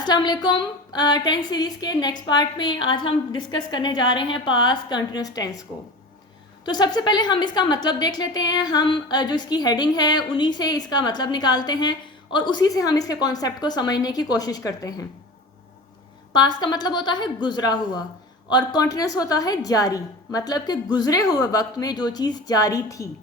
अस्सलाम वालेकुम। 10 सीरीज़ के नेक्स्ट पार्ट में आज हम डिस्कस करने जा रहे हैं पास्ट कंटिन्यूस टेंस को। तो सबसे पहले हम इसका मतलब देख लेते हैं। हम जो इसकी हेडिंग है उन्हीं से इसका मतलब निकालते हैं और उसी से हम इसके कॉन्सेप्ट को समझने की कोशिश करते हैं। पास्ट का मतलब होता है गुजरा हुआ और कंटिन्यूस होता है जारी, मतलब कि गुजरे हुए वक्त में जो चीज़ जारी थी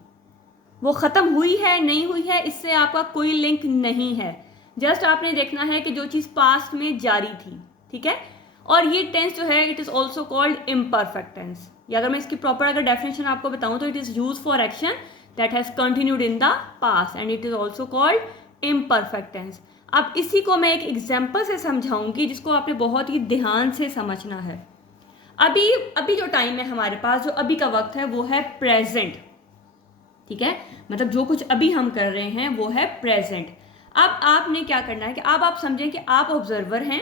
वो ख़त्म हुई है नहीं हुई है, इससे आपका कोई लिंक नहीं है। जस्ट आपने देखना है कि जो चीज़ पास्ट में जारी थी, ठीक है। और ये टेंस जो है it is also called imperfect tense. या अगर मैं इसकी प्रॉपर अगर डेफिनेशन आपको बताऊं तो it is use for action that has continued in the past and it is also called imperfect tense. अब इसी को मैं एक एग्जाम्पल से समझाऊंगी जिसको आपने बहुत ही ध्यान से समझना है। अभी अभी जो टाइम है हमारे पास, जो अभी का वक्त है वो है प्रेजेंट, ठीक है। मतलब जो कुछ अभी हम कर रहे हैं वो है प्रेजेंट। अब आपने क्या करना है कि अब आप समझें कि आप ऑब्जर्वर हैं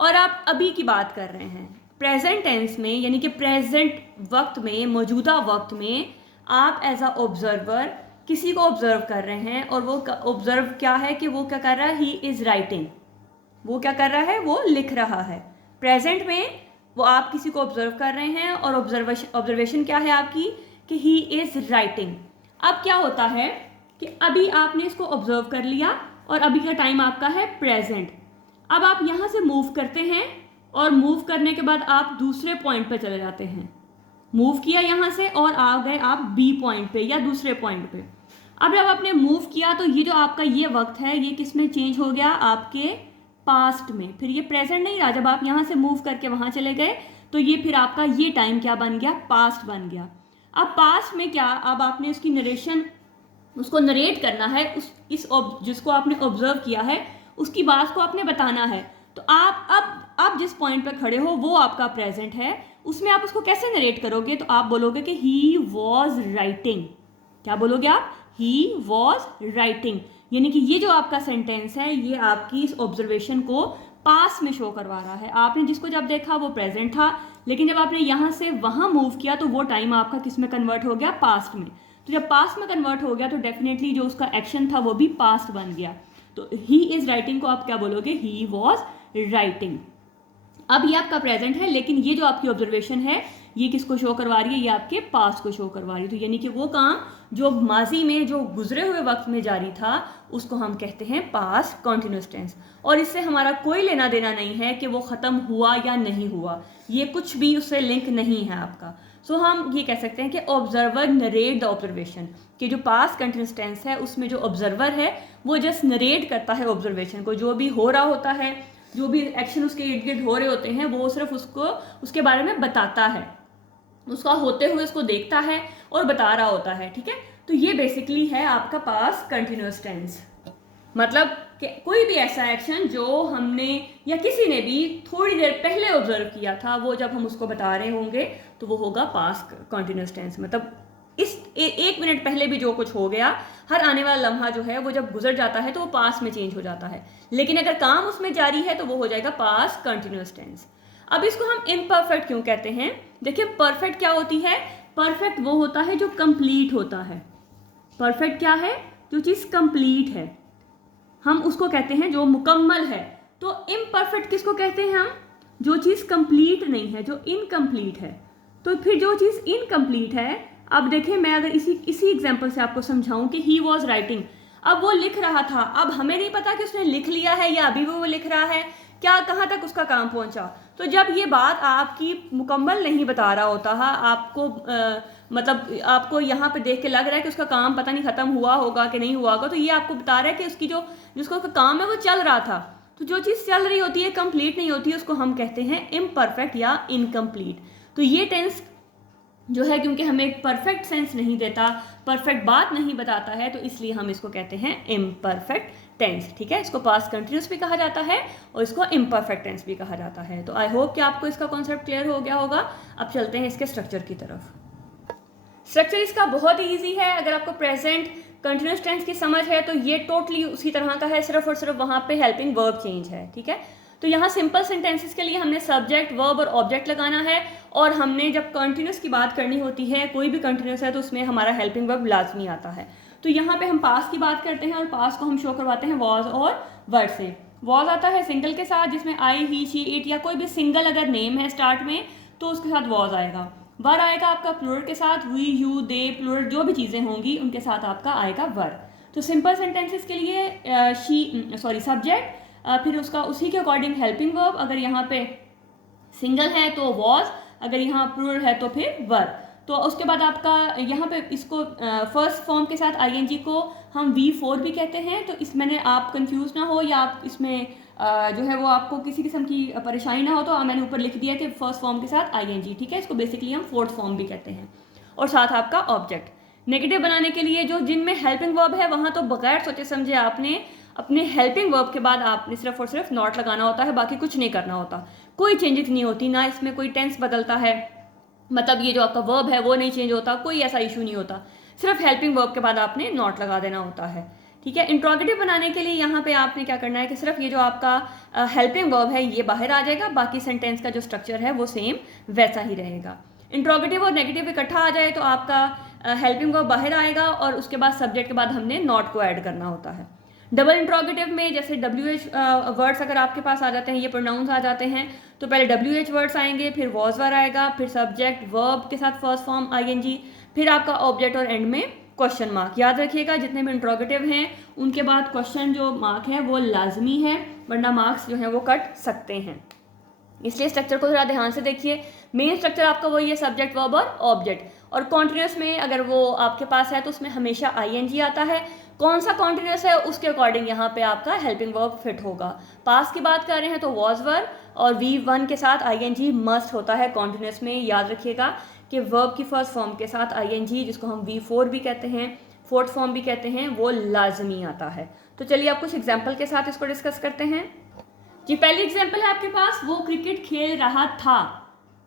और आप अभी की बात कर रहे हैं प्रेजेंट टेंस में, यानी कि प्रेजेंट वक्त में, मौजूदा वक्त में आप एज अ ऑब्जर्वर किसी को ऑब्जर्व कर रहे हैं। और वो ऑब्जर्व क्या है कि वो क्या कर रहा है, ही इज़ राइटिंग। वो क्या कर रहा है, वो लिख रहा है। प्रेजेंट में वो आप किसी को ऑब्जर्व कर रहे हैं और ऑब्जर्वेशन क्या है आपकी कि ही इज़ राइटिंग। अब क्या होता है कि अभी आपने इसको ऑब्जर्व कर लिया और अभी का टाइम आपका है प्रेजेंट। अब आप यहाँ से मूव करते हैं और मूव करने के बाद आप दूसरे पॉइंट पे चले जाते हैं। मूव किया यहाँ से और आ गए आप बी पॉइंट पे या दूसरे पॉइंट पे। अब जब आपने मूव किया तो ये जो आपका ये वक्त है ये किस में चेंज हो गया, आपके पास्ट में। फिर ये प्रेजेंट नहीं रहा। जब आप यहाँ से मूव करके वहाँ चले गए तो ये फिर आपका ये टाइम क्या बन गया, पास्ट बन गया। अब पास्ट में क्या, अब आपने उसकी नरेशन, उसको नरेट करना है, जिसको आपने ऑब्जर्व किया है उसकी बात को आपने बताना है। तो आप अब जिस पॉइंट पे खड़े हो वो आपका प्रेजेंट है, उसमें आप उसको कैसे नरेट करोगे, तो आप बोलोगे कि ही वॉज राइटिंग। क्या बोलोगे आप, ही वॉज राइटिंग। यानी कि ये जो आपका सेंटेंस है ये आपकी इस ऑब्जर्वेशन को पास में शो करवा रहा है। आपने जिसको जब देखा वो प्रेजेंट था, लेकिन जब आपने यहाँ से वहाँ मूव किया तो वो टाइम आपका किस में कन्वर्ट हो गया, पास्ट में। तो जब पास्ट में कन्वर्ट हो गया तो डेफिनेटली जो उसका एक्शन था वो भी पास्ट बन गया। तो ही इज़ राइटिंग को आप क्या बोलोगे, ही वॉज राइटिंग। अब ये आपका प्रेजेंट है, लेकिन ये जो आपकी ऑब्जर्वेशन है ये किसको शो करवा रही है, ये आपके पास्ट को शो करवा रही है। तो यानी कि वो काम जो माजी में, जो गुजरे हुए वक्त में जारी था उसको हम कहते हैं पास्ट कंटिन्यूअस टेंस। और इससे हमारा कोई लेना देना नहीं है कि वो ख़त्म हुआ या नहीं हुआ, ये कुछ भी उससे लिंक नहीं है आपका। सो हम ये कह सकते हैं कि ऑब्जर्वर नरेट द ऑब्जर्वेशन, कि जो पास्ट कंटिन्यूअस टेंस है उसमें जो ऑब्जर्वर है वो जस्ट नरेट करता है ऑब्जर्वेशन को। जो भी हो रहा होता है, जो भी एक्शन उसके इर्द गिर्द हो रहे होते हैं वो सिर्फ उसको उसके बारे में बताता है, उसका होते हुए उसको देखता है और बता रहा होता है, ठीक है। तो ये बेसिकली है आपका पास्ट कंटिन्यूअस टेंस। मतलब कि कोई भी ऐसा एक्शन जो हमने या किसी ने भी थोड़ी देर पहले ऑब्जर्व किया था वो जब हम उसको बता रहे होंगे तो वो होगा पास्ट कंटिन्यूअस टेंस। मतलब इस एक मिनट पहले भी जो कुछ हो गया, हर आने वाला लम्हा जो है वो जब गुजर जाता है तो वो पास्ट में चेंज हो जाता है, लेकिन अगर काम उसमें जारी है तो वो हो जाएगा पास्ट कंटिन्यूअस टेंस। अब इसको हम इम्परफेक्ट क्यों कहते हैं, देखिए परफेक्ट क्या होती है, परफेक्ट वो होता है जो कंप्लीट होता है। परफेक्ट क्या है, जो चीज़ कंप्लीट है हम उसको कहते हैं जो मुकम्मल है। तो इम्परफेक्ट किसको कहते हैं हम, जो चीज़ कंप्लीट नहीं है, जो इनकम्प्लीट है। तो फिर जो चीज़ इनकम्प्लीट है, अब देखें मैं अगर इसी एग्जांपल से आपको समझाऊं कि ही वॉज राइटिंग। अब वो लिख रहा था, अब हमें नहीं पता कि उसने लिख लिया है या अभी वो लिख रहा है, क्या कहाँ तक उसका काम पहुँचा। तो जब ये बात आपकी मुकम्मल नहीं बता रहा होता है, आपको मतलब आपको यहाँ पे देख के लग रहा है कि उसका काम पता नहीं ख़त्म हुआ होगा कि नहीं हुआ होगा, तो ये आपको बता रहा है कि उसकी जिसका काम है वो चल रहा था। तो जो चीज़ चल रही होती है, कंप्लीट नहीं होती है, उसको हम कहते हैं इम्परफेक्ट या इनकम्प्लीट। तो ये टेंस जो है क्योंकि हमें एक परफेक्ट सेंस नहीं देता, परफेक्ट बात नहीं बताता है, तो इसलिए हम इसको कहते हैं इम्परफेक्ट टेंस, ठीक है। इसको पास्ट कंटिन्यूअस भी कहा जाता है और इसको इम्परफेक्ट टेंस भी कहा जाता है। तो आई होप कि आपको इसका कॉन्सेप्ट क्लियर हो गया होगा। अब चलते हैं इसके स्ट्रक्चर की तरफ। स्ट्रक्चर इसका बहुत ही ईजी है। अगर आपको प्रेजेंट कंटिन्यूअस टेंस की समझ है तो ये टोटली उसी तरह का है, सिर्फ और सिर्फ वहाँ पे हेल्पिंग वर्ब चेंज है, ठीक है। तो यहाँ सिंपल सेंटेंसेस के लिए हमने सब्जेक्ट, वर्ब और ऑब्जेक्ट लगाना है। और हमने जब कंटिन्यूस की बात करनी होती है, कोई भी कंटिन्यूस है, तो उसमें हमारा हेल्पिंग वर्ब लाजमी आता है। तो यहाँ पे हम पास की बात करते हैं और पास को हम शो करवाते हैं वॉज और वर्ड से। वॉज आता है सिंगल के साथ, जिसमें आई, ही, शी, इट या कोई भी सिंगल अगर नेम है स्टार्ट में तो उसके साथ वॉज आएगा। वर आएगा आपका प्लूरल के साथ, वी, यू, दे, प्लूरल जो भी चीज़ें होंगी उनके साथ आपका आएगा वर। तो सिंपल सेंटेंसेस के लिए सब्जेक्ट, फिर उसका उसी के अकॉर्डिंग हेल्पिंग वर्ब, अगर यहाँ पे सिंगल है तो वॉज, अगर यहाँ प्लूरल है तो फिर वर। तो उसके बाद आपका यहाँ पे इसको फर्स्ट फॉर्म के साथ आईएनजी को हम V4 भी कहते हैं। तो इस मैंने आप कंफ्यूज ना हो या आप इसमें जो है वो आपको किसी किस्म की परेशानी ना हो, तो मैंने ऊपर लिख दिया कि फर्स्ट फॉर्म के साथ आईएनजी, ठीक है। इसको बेसिकली हम फोर्थ फॉर्म भी कहते हैं। और साथ आपका ऑब्जेक्ट। नेगेटिव बनाने के लिए जो जिनमें हेल्पिंग वर्ब है वहाँ तो बगैर सोचे समझे आपने अपने हेल्पिंग वर्ब के बाद आपने सिर्फ और सिर्फ नॉट लगाना होता है, बाकी कुछ नहीं करना होता। कोई चेंजेस नहीं होती, ना इसमें कोई टेंस बदलता है, मतलब ये जो आपका वर्ब है वो नहीं चेंज होता, कोई ऐसा इशू नहीं होता। सिर्फ हेल्पिंग वर्ब के बाद आपने नॉट लगा देना होता है, ठीक है। इंट्रोगेटिव बनाने के लिए यहाँ पे आपने क्या करना है कि सिर्फ ये जो आपका हेल्पिंग वर्ब है ये बाहर आ जाएगा, बाकी सेंटेंस का जो स्ट्रक्चर है वो सेम वैसा ही रहेगा। इंट्रोगेटिव और नेगेटिव इकट्ठा आ जाए तो आपका हेल्पिंग वर्ब बाहर आएगा और उसके बाद सब्जेक्ट के बाद हमने नॉट को ऐड करना होता है। डबल इंट्रोगेटिव में जैसे WH वर्ड्स अगर आपके पास आ जाते हैं, ये प्रोनाउंस आ जाते हैं, तो पहले WH वर्ड्स आएंगे, फिर वॉज वर आएगा, फिर सब्जेक्ट वर्ब के साथ फर्स्ट फॉर्म ING, फिर आपका ऑब्जेक्ट और एंड में क्वेश्चन मार्क। याद रखिएगा जितने भी इंट्रोगेटिव हैं उनके बाद क्वेश्चन जो मार्क है वो लाजमी है, वरना मार्क्स जो है वो कट सकते हैं। इसलिए स्ट्रक्चर को थोड़ा ध्यान से देखिए। मेन स्ट्रक्चर आपका वही है, सब्जेक्ट वर्ब और ऑब्जेक्ट। और कॉन्टिन्यूस में अगर वो आपके पास है तो उसमें हमेशा ING आता है। कौन सा कॉन्टिन्यूस है उसके अकॉर्डिंग यहाँ पे आपका हेल्पिंग वर्ब फिट होगा। पास की बात कर रहे हैं तो वॉज वर और V1 के साथ ING मस्ट होता है कॉन्टिन्यूस में। याद रखिएगा कि वर्ब की फर्स्ट फॉर्म के साथ ING, जिसको हम V4 भी कहते हैं, फोर्थ फॉर्म भी कहते हैं, वो लाजमी आता है। तो चलिए आप कुछ एग्जाम्पल के साथ इसको डिस्कस करते हैं। जी पहली एग्जाम्पल है आपके पास, वो क्रिकेट खेल रहा था।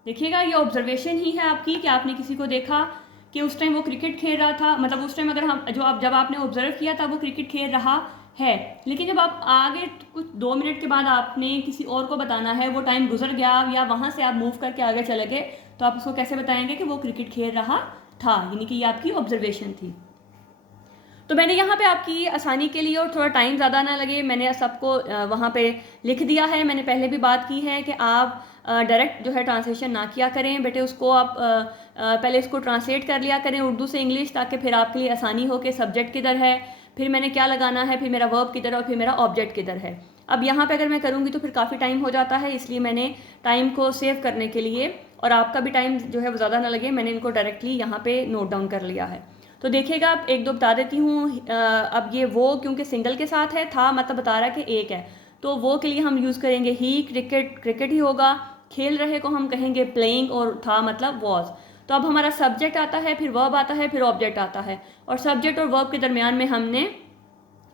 देखिएगा ये ऑब्जर्वेशन ही है आपकी कि आपने किसी को देखा कि उस टाइम वो क्रिकेट खेल रहा था, मतलब उस टाइम अगर हम जब आपने ऑब्जर्व किया था वो क्रिकेट खेल रहा है, लेकिन जब आप आगे कुछ 2 मिनट के बाद आपने किसी और को बताना है, वो टाइम गुजर गया या वहाँ से आप मूव करके आगे चले गए, तो आप उसको कैसे बताएंगे कि वो क्रिकेट खेल रहा था, यानी कि ये आपकी ऑब्जर्वेशन थी। तो मैंने यहाँ पे आपकी आसानी के लिए और थोड़ा टाइम ज़्यादा ना लगे मैंने सबको वहाँ पे लिख दिया है। मैंने पहले भी बात की है कि आप डायरेक्ट जो है ट्रांसलेशन ना किया करें बेटे, उसको आप पहले इसको ट्रांसलेट कर लिया करें उर्दू से इंग्लिश, ताकि फिर आपके लिए आसानी हो कि सब्जेक्ट किधर है, फिर मैंने क्या लगाना है, फिर मेरा वर्ब किधर है और फिर मेरा ऑब्जेक्ट किधर है। अब यहाँ पे अगर मैं करूँगी तो फिर काफ़ी टाइम हो जाता है, इसलिए मैंने टाइम को सेव करने के लिए और आपका भी टाइम जो है वो ज़्यादा ना लगे, मैंने इनको डायरेक्टली यहाँ पे नोट डाउन कर लिया है। तो देखिएगा आप 1-2 बता देती हूँ। अब ये वो क्योंकि सिंगल के साथ है, था मतलब बता रहा है कि एक है, तो वो के लिए हम यूज़ करेंगे ही, क्रिकेट ही होगा। खेल रहे को हम कहेंगे प्लेइंग और था मतलब वॉज। तो अब हमारा सब्जेक्ट आता है, फिर वर्ब आता है, फिर ऑब्जेक्ट आता है, और सब्जेक्ट और वर्ब के दरमियान में हमने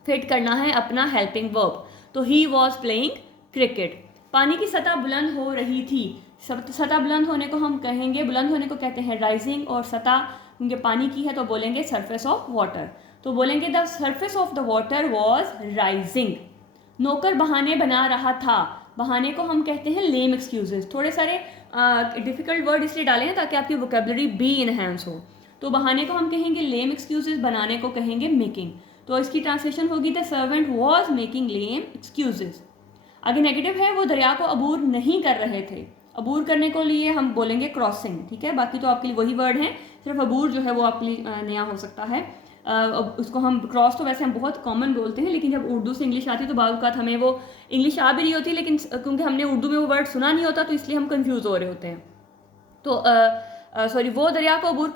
फिट करना है अपना हेल्पिंग वर्ब। तो ही वॉज प्लेइंग क्रिकेट। पानी की सतह बुलंद हो रही थी। सतह बुलंद होने को हम कहेंगे, बुलंद होने को कहते हैं राइजिंग, और सतह क्योंकि पानी की है तो बोलेंगे सरफेस ऑफ वाटर। तो बोलेंगे the surface of the water was rising. नौकर बहाने बना रहा था। बहाने को हम कहते हैं लेम एक्सक्यूजेस। थोड़े सारे डिफिकल्ट वर्ड इसलिए डाले हैं ताकि आपकी वोकेबलरी भी इनहेंस हो। तो बहाने को हम कहेंगे लेम एक्सक्यूजेस, बनाने को कहेंगे मेकिंग। तो इसकी ट्रांसलेशन होगी the servant was making lame excuses. आगे नेगेटिव है, वो दरिया को अबूर नहीं कर रहे थे। अबूर करने को लिए हम बोलेंगे क्रॉसिंग, ठीक है। बाकी तो आपके लिए वही वर्ड हैं, सिर्फ अबूर जो है वो आपके लिए नया हो सकता है। उसको हम क्रॉस तो वैसे हम बहुत कॉमन बोलते हैं, लेकिन जब उर्दू से इंग्लिश आती है तो बाद वक़्त हमें वो इंग्लिश आ भी रही होती है, लेकिन क्योंकि हमने उर्दू में वो वर्ड सुना नहीं होता तो इसलिए हम कंफ्यूज हो रहे होते हैं। तो सॉरी, वो दरिया को अबूर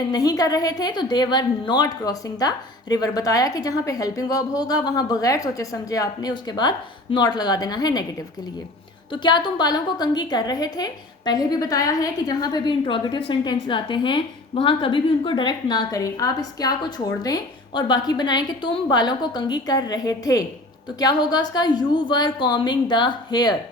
नहीं कर रहे थे, तो they were not crossing the river. बताया कि जहाँ पे हेल्पिंग वर्ब होगा वहाँ बगैर सोचे समझे आपने उसके बाद नॉट लगा देना है नेगेटिव के लिए। तो क्या तुम बालों को कंघी कर रहे थे? पहले भी बताया है कि जहाँ पे भी इंट्रोगेटिव सेंटेंसेस आते हैं वहाँ कभी भी उनको डायरेक्ट ना करें, आप इस क्या को छोड़ दें और बाकी बनाएं कि तुम बालों को कंघी कर रहे थे। तो क्या होगा उसका, you were coming the here.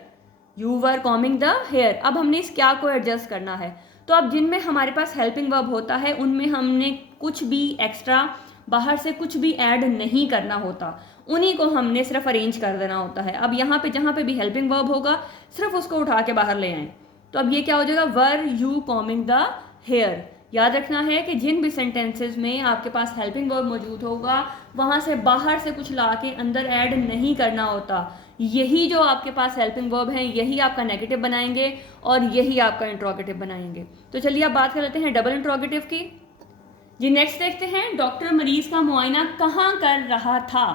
You were coming the here. अब हमने इस क्या को एडजस्ट करना है। तो अब जिनमें हमारे पास हेल्पिंग वर्ब होता है उनमें हमने कुछ भी एक्स्ट्रा बाहर से कुछ भी ऐड नहीं करना होता, उन्हीं को हमने सिर्फ अरेंज कर देना होता है। अब यहाँ पे जहाँ पे भी हेल्पिंग वर्ब होगा सिर्फ उसको उठा के बाहर ले आएँ। तो अब ये क्या हो जाएगा, were you coming the here. याद रखना है कि जिन भी सेंटेंसेस में आपके पास हेल्पिंग वर्ब मौजूद होगा वहाँ से बाहर से कुछ ला के अंदर ऐड नहीं करना होता। यही जो आपके पास हेल्पिंग वर्ब हैं यही आपका नेगेटिव बनाएंगे और यही आपका इंट्रोगेटिव बनाएंगे। तो चलिए अब बात कर लेते हैं डबल इंट्रोगेटिव की। जी नेक्स्ट देखते हैं, डॉक्टर मरीज का मुआयना कहाँ कर रहा था।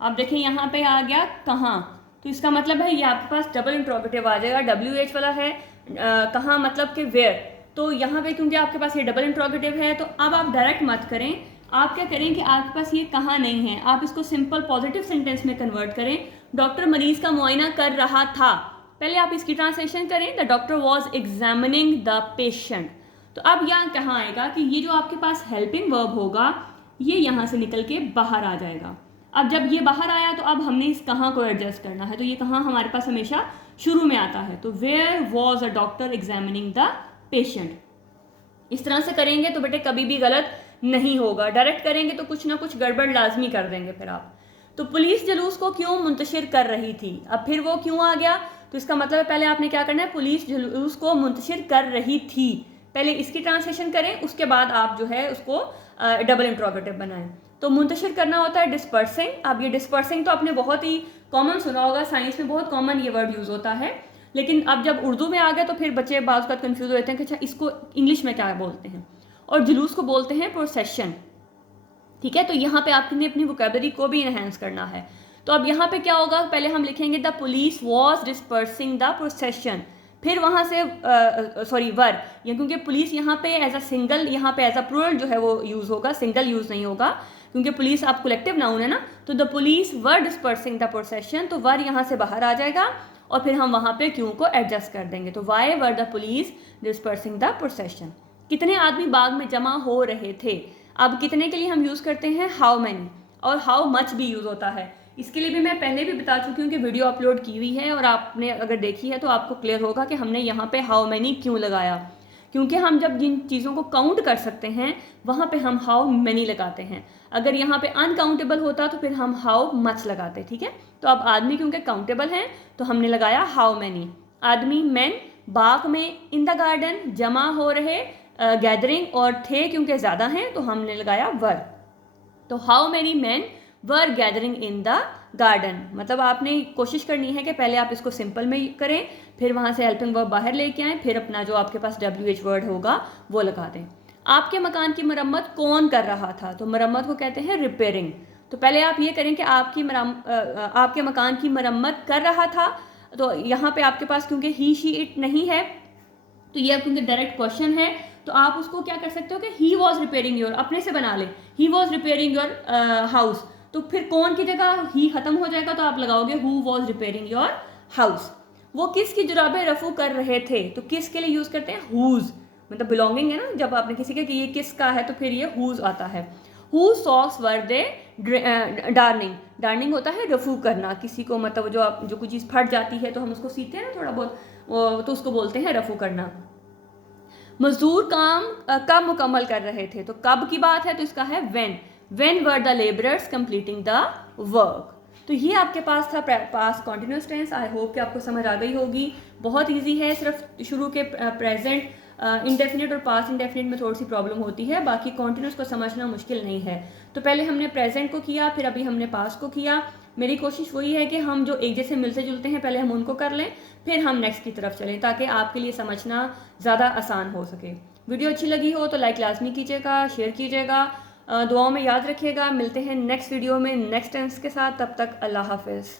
अब देखें यहाँ पे आ गया कहाँ, तो इसका मतलब है ये आपके पास डबल इंट्रोगेटिव आ जाएगा। WH वाला है, कहाँ मतलब कि वेयर, तो यहाँ पे क्योंकि आपके पास ये डबल इंट्रोगेटिव है तो अब आप डायरेक्ट मत करें, आप क्या करें कि आपके पास ये कहाँ नहीं है, आप इसको सिंपल पॉजिटिव सेंटेंस में कन्वर्ट करें। डॉक्टर मरीज का मुआयना कर रहा था, पहले आप इसकी ट्रांसलेशन करें, the doctor was examining the patient. तो अब यहाँ कहाँ आएगा कि ये जो आपके पास हेल्पिंग वर्ब होगा ये यहाँ से निकल के बाहर आ जाएगा। अब जब ये बाहर आया तो अब हमने इस कहाँ को एडजस्ट करना है, तो ये कहाँ हमारे पास हमेशा शुरू में आता है, तो where was a doctor examining the patient. इस तरह से करेंगे तो बेटे कभी भी गलत नहीं होगा, डायरेक्ट करेंगे तो कुछ ना कुछ गड़बड़ लाजमी कर देंगे फिर आप। तो पुलिस जुलूस को क्यों मुंतशिर कर रही थी, अब फिर वो क्यों आ गया, तो इसका मतलब पहले आपने क्या करना है, पुलिस जुलूस को मुंतशिर कर रही थी, पहले इसकी ट्रांसलेशन करें, उसके बाद आप जो है उसको डबल इंट्रोगेटिव बनाएं। तो मुंतशिर करना होता है डिस्पर्सिंग। अब ये डिस्पर्सिंग तो आपने बहुत ही कॉमन सुना होगा, साइंस में बहुत कॉमन ये वर्ड यूज़ होता है, लेकिन अब जब उर्दू में आ गया तो फिर बच्चे बाज़ बात कन्फ्यूज होते हैं कि अच्छा इसको इंग्लिश में क्या बोलते हैं, और जुलूस को बोलते हैं प्रोसेशन। ठीक है, तो यहाँ पे आपने अपनी वोकेबलरी को भी इनहेंस करना है। तो अब यहाँ पे क्या होगा, पहले हम लिखेंगे the police was dispersing the procession, फिर वहाँ से सॉरी वर, ये क्योंकि पुलिस यहाँ पे एज अ सिंगल, यहाँ पे एज अ प्लूरल जो है वो यूज़ होगा, सिंगल यूज़ नहीं होगा, क्योंकि पुलिस आप कलेक्टिव नाउन है ना, तो the police were dispersing the procession, तो वर यहाँ से बाहर आ जाएगा और फिर हम वहाँ पे क्यों को एडजस्ट कर देंगे, तो why were the police dispersing the procession. कितने आदमी बाग में जमा हो रहे थे, अब कितने के लिए हम यूज़ करते हैं हाउ मैनी, और हाउ मच भी यूज़ होता है। इसके लिए भी मैं पहले भी बता चुकी हूँ कि वीडियो अपलोड की हुई है और आपने अगर देखी है तो आपको क्लियर होगा कि हमने यहाँ पे हाउ मैनी क्यों लगाया, क्योंकि हम जब जिन चीज़ों को काउंट कर सकते हैं वहाँ पे हम हाउ मैनी लगाते हैं, अगर यहाँ पे अनकाउंटेबल होता तो फिर हम हाउ मच लगाते। ठीक है, तो अब आदमी क्योंकि काउंटेबल हैं तो हमने लगाया हाउ मैनी। आदमी मैन बाग में, इन द गार्डन जमा हो रहे, गैदरिंग, और थे क्योंकि ज़्यादा हैं तो हमने लगाया वर। तो how many man were gathering in the garden, मतलब आपने कोशिश करनी है कि पहले आप इसको सिंपल में करें, फिर वहाँ से हेल्पिंग वर्ब बाहर लेके आएँ, फिर अपना जो आपके पास WH वर्ड होगा वो लगा दें। आपके मकान की मरम्मत कौन कर रहा था, तो मरम्मत को कहते हैं रिपेयरिंग। तो पहले आप ये करें कि आपके मकान की मरम्मत कर रहा था, तो यहाँ पे आपके पास क्योंकि ही शी इट नहीं है तो ये क्योंकि डायरेक्ट क्वेश्चन है तो आप उसको क्या कर सकते हो कि ही वॉज रिपेयरिंग योर, अपने से बना ले, he was repairing your house, तो फिर कौन की जगह ही खत्म हो जाएगा तो आप लगाओगे who was repairing your house. वो किसकी जुराबें रफू कर रहे थे, तो किस के लिए यूज़ करते हैं हुज, मतलब बिलोंगिंग है ना, जब आपने किसी के कि ये किसका है तो फिर ये हुज आता है। Who socks were they darning, darning होता है रफू करना किसी को, मतलब जो कोई चीज़ फट जाती है तो हम उसको सीते हैं ना थोड़ा बहुत, तो उसको बोलते हैं रफू करना। मजदूर काम कब मुकम्मल कर रहे थे, तो कब की बात है तो इसका है when were the labourers completing the work. तो ये आपके पास था past continuous tense. I hope कि आपको समझ आ गई होगी, बहुत इजी है, सिर्फ शुरू के प्रेजेंट इंडेफिनिट और पास्ट इंडेफिनिट में थोड़ी सी प्रॉब्लम होती है, बाकी कॉन्टिन्यूस को समझना मुश्किल नहीं है। तो पहले हमने प्रेजेंट को किया, फिर अभी हमने पास्ट को किया। मेरी कोशिश वही है कि हम जो एक जैसे मिलते जुलते हैं पहले हम उनको कर लें, फिर हम नेक्स्ट की तरफ चलें, ताकि आपके लिए समझना ज़्यादा आसान हो सके। वीडियो अच्छी लगी हो तो लाइक लाजमी कीजिएगा, शेयर कीजिएगा, दुआओं में याद रखिएगा। मिलते हैं नेक्स्ट वीडियो में नेक्स्ट टेंस के साथ, तब तक अल्लाह हाफिज़।